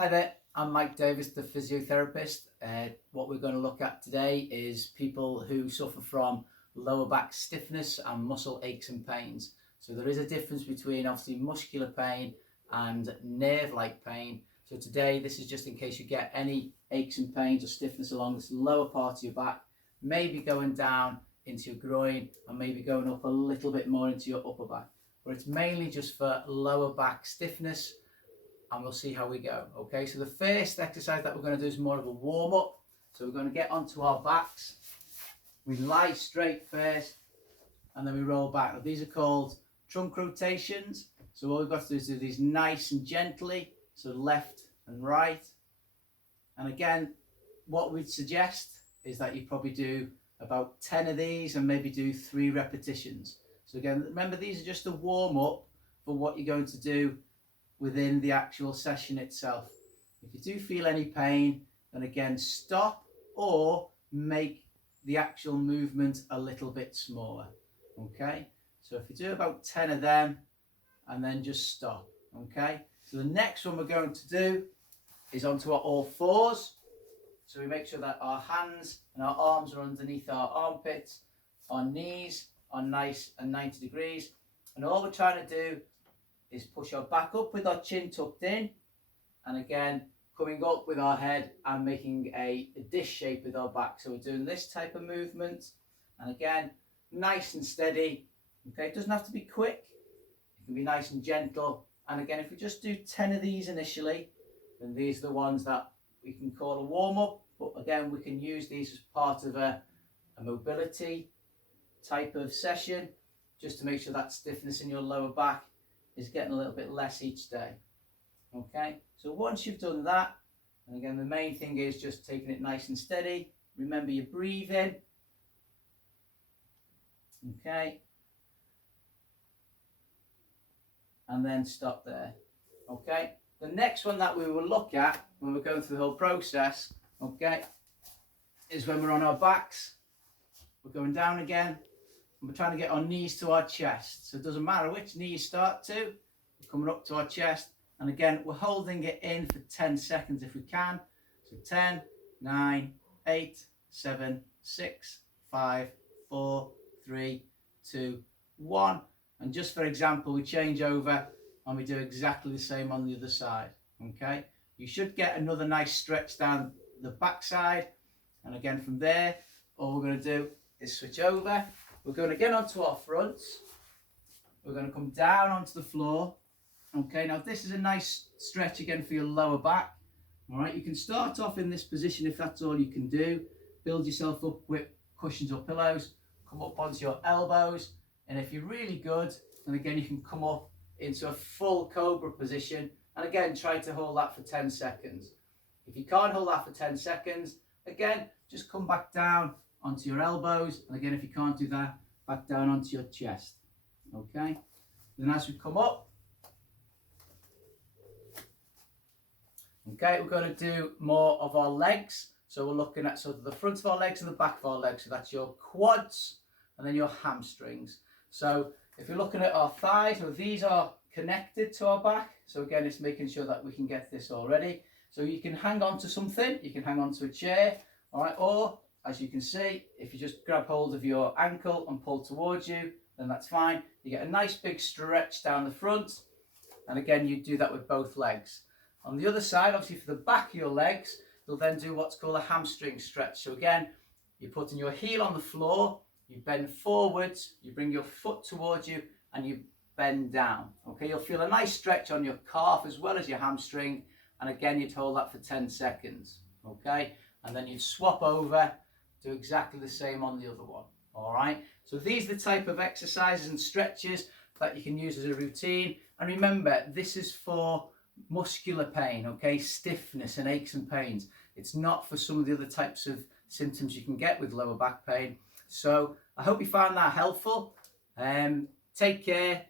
Hi there, I'm Mike Davis, the physiotherapist. What we're going to look at today is people who suffer from lower back stiffness and muscle aches and pains. So there is a difference between obviously muscular pain and nerve-like pain. So today this is just in case you get any aches and pains or stiffness along this lower part of your back, maybe going down into your groin and maybe going up a little bit more into your upper back. But it's mainly just for lower back stiffness, and we'll see how we go. Okay, so the first exercise that we're going to do is more of a warm-up. So we're going to get onto our backs. We lie straight first and then we roll back. Now, these are called trunk rotations. So all we've got to do is do these nice and gently, so left and right. And again, what we'd suggest is that you probably do about 10 of these and maybe do 3 repetitions. So again, remember, these are just a warm-up for what you're going to do within the actual session itself. If you do feel any pain, then again stop or make the actual movement a little bit smaller. Okay, so if you do about 10 of them and then just stop. Okay, so the next one we're going to do is onto our all fours. So we make sure that our hands and our arms are underneath our armpits, our knees are nice and 90 degrees, and all we're trying to do is push our back up with our chin tucked in, and again coming up with our head and making a dish shape with our back. So we're doing this type of movement, and again nice and steady. Okay, it doesn't have to be quick, it can be nice and gentle. And again, if we just do 10 of these initially, then these are the ones that we can call a warm-up, but again we can use these as part of a mobility type of session, just to make sure that stiffness in your lower back is getting a little bit less each day. Okay, so once you've done that, and again the main thing is just taking it nice and steady. Remember your breathing. Okay, and then stop there. Okay, the next one that we will look at when we're going through the whole process, okay, is when we're on our backs. We're going down again, and we're trying to get our knees to our chest. So it doesn't matter which knee you start to, we're coming up to our chest, and again we're holding it in for 10 seconds if we can. So 10, 9, 8, 7, 6, 5, 4, 3, 2, 1. And just for example, we change over and we do exactly the same on the other side. Okay, you should get another nice stretch down the back side, and again from there all we're going to do is switch over. We're going to get onto our fronts. We're going to come down onto the floor. Okay, now this is a nice stretch again for your lower back. All right, you can start off in this position if that's all you can do. Build yourself up with cushions or pillows. Come up onto your elbows, and if you're really good, then again you can come up into a full cobra position, and again try to hold that for 10 seconds. If you can't hold that for 10 seconds, again just come back down onto your elbows, and again if you can't do that, back down onto your chest. Okay, then as we come up, okay, we're going to do more of our legs. So we're looking at sort of the front of our legs and the back of our legs. So that's your quads and then your hamstrings. So if you're looking at our thighs, so these are connected to our back. So again, it's making sure that we can get this already. So you can hang on to something, you can hang on to a chair, all right, or as you can see, if you just grab hold of your ankle and pull towards you, then that's fine. You get a nice big stretch down the front, and again you do that with both legs. On the other side, obviously for the back of your legs, you'll then do what's called a hamstring stretch. So again, you're putting your heel on the floor, you bend forwards, you bring your foot towards you, and you bend down. Okay, you'll feel a nice stretch on your calf as well as your hamstring, and again you'd hold that for 10 seconds. Okay, and then you'd swap over, do exactly the same on the other one. All right, so these are the type of exercises and stretches that you can use as a routine. And remember, this is for muscular pain, okay, stiffness and aches and pains. It's not for some of the other types of symptoms you can get with lower back pain. So I hope you found that helpful. Take care,